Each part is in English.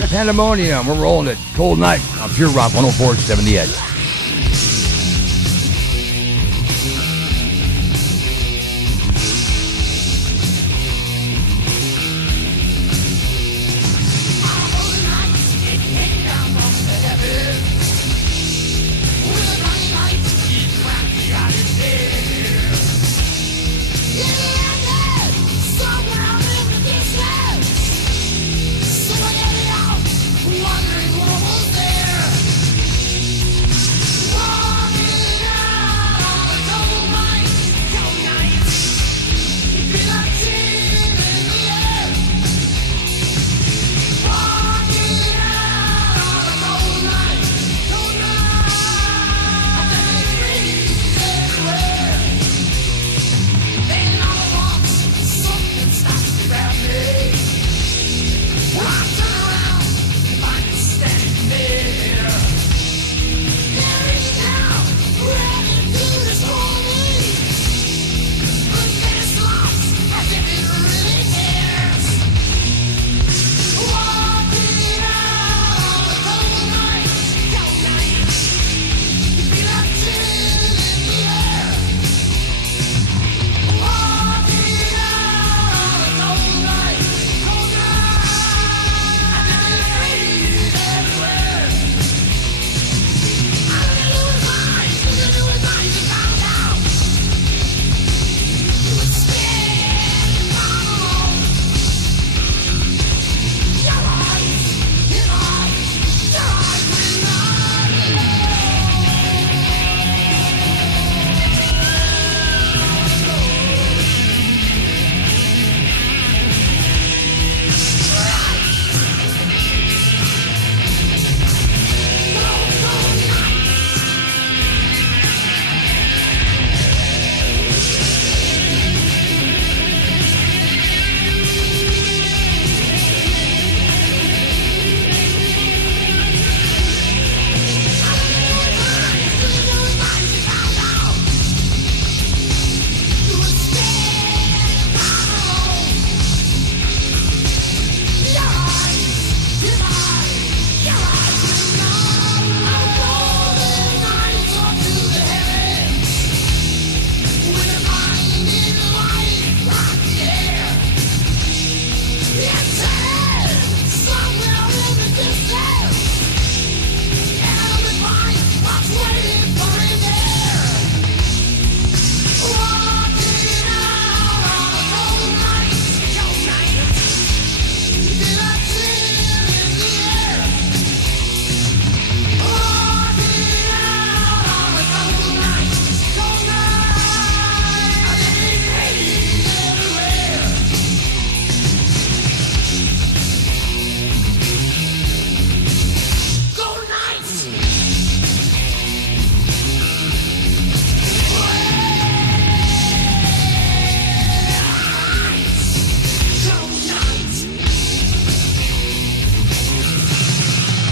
right, Pandemonium. We're rolling it. Cold Night on Pure Rock 104.7 The Edge.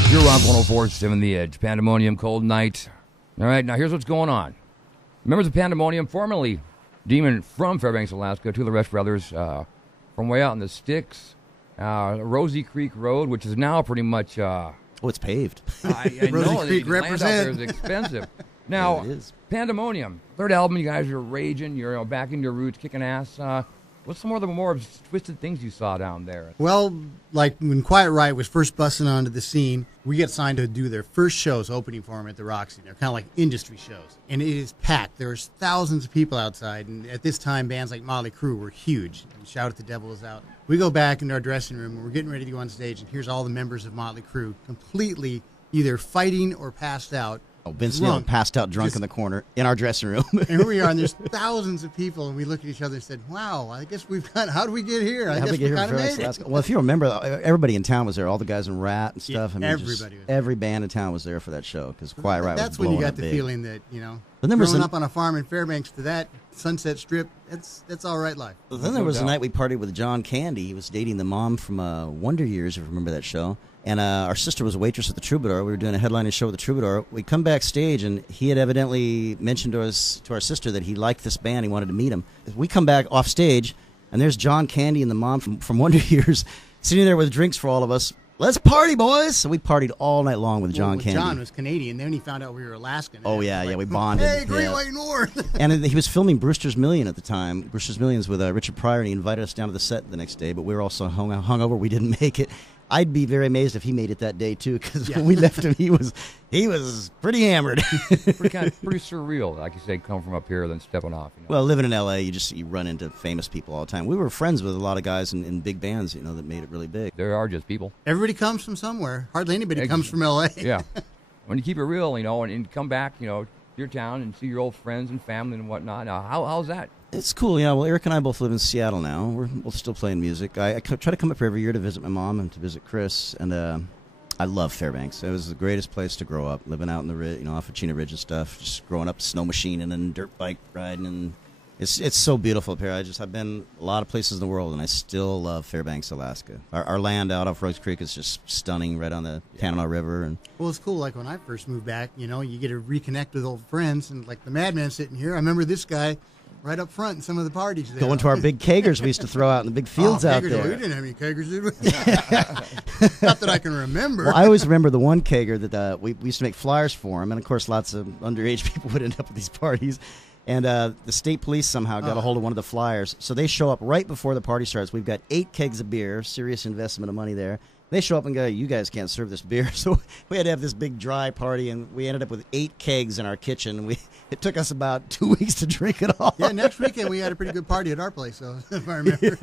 Pure Rock 104.7 The Edge. Pandemonium, Cold Night. All right, now here's what's going on. Members of Pandemonium, formerly Demon from Fairbanks, Alaska, to the Rush Brothers, from way out in the sticks, Rosie Creek Road, which is now pretty much... it's paved. I Rosie know Creek the land out there is represent. expensive. Now, Yeah, it is. Pandemonium, third album, you guys are raging, you're back into your roots, kicking ass. What's some of the more twisted things you saw down there? Well, like when Quiet Riot was first busting onto the scene, we get signed to do their first shows opening for them at the Roxy. They're kind of like industry shows. And it is packed. There's thousands of people outside. And at this time, bands like Motley Crue were huge. And Shout at the Devil is out. We go back into our dressing room, and we're getting ready to go on stage, and here's all the members of Motley Crue completely either fighting or passed out. Vince Neil passed out drunk in the corner in our dressing room. And here we are, and there's thousands of people, and we look at each other and said, wow, I guess we've got, how do we get here? I guess we kind of made it. Well, if you remember, everybody in town was there. All the guys in Rat and stuff. Yeah, everybody was there. Every band in town was there for that show because Quiet Riot was That's when you blowing got up the big. feeling that, you know, But then growing up on a farm in Fairbanks to that Sunset Strip, that's all right life. Well, then there was a night we partied with John Candy. He was dating the mom from Wonder Years, if you remember that show. And our sister was a waitress at the Troubadour. We were doing a headlining show at the Troubadour. We come backstage, and he had evidently mentioned to our sister that he liked this band. He wanted to meet him. We come back off stage, and there's John Candy and the mom from Wonder Years sitting there with drinks for all of us. let's party, boys. So we partied all night long with John Well, Candy. John was Canadian. Then he found out we were Alaskan. Oh, yeah, we bonded. Hey, Great Yeah. White North. And he was filming Brewster's Million at the time. Brewster's Millions with Richard Pryor, and he invited us down to the set the next day, but we were also hungover. We didn't make it. I'd be very amazed if he made it that day, too, because when we left him, he was pretty hammered. pretty surreal, like you say, come from up here, then stepping off. You know? Well, living in L.A., you run into famous people all the time. We were friends with a lot of guys in big bands, that made it really big. There are just people. Everybody comes from somewhere. Hardly anybody comes from L.A. Yeah. When you keep it real, and come back, to your town and see your old friends and family and whatnot. Now, how's that? It's cool, yeah. Well, Eric and I both live in Seattle now. We're still playing music. I try to come up here every year to visit my mom and to visit Chris, and I love Fairbanks. It was the greatest place to grow up, living out in the ridge, off of Chena Ridge and stuff. Just growing up, snow machining and dirt bike riding, and it's so beautiful up here. I've been a lot of places in the world, and I still love Fairbanks, Alaska. Our land out off Rose Creek is just stunning, right on the Panama River. And well, it's cool. Like when I first moved back, you get to reconnect with old friends, and like the Madman sitting here. I remember this guy right up front in some of the parties there. Going to our big kegers we used to throw out in the big fields out kegers, there. We didn't have any kegers, did we? Not that I can remember. Well, I always remember the one kegger that we used to make flyers for him, and of course lots of underage people would end up at these parties. And the state police somehow got a hold of one of the flyers. So they show up right before the party starts. We've got 8 kegs of beer, serious investment of money there. They show up and go, you guys can't serve this beer. So we had to have this big dry party, and we ended up with 8 kegs in our kitchen. It took us about 2 weeks to drink it all. Yeah, next weekend we had a pretty good party at our place, so if I remember.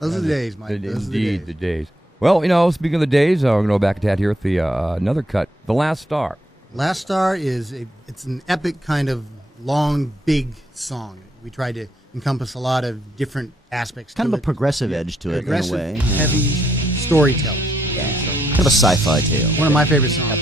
Those are the days, Mike. Indeed, the days. Well, speaking of the days, we're going to go back a tad here with the another cut, The Last Star. Last Star it's an epic kind of long, big song. We tried to encompass a lot of different aspects. Kind of a progressive edge to it, in a way. Heavy storytelling. Yeah. Kind of a sci-fi tale. One of my favorite songs.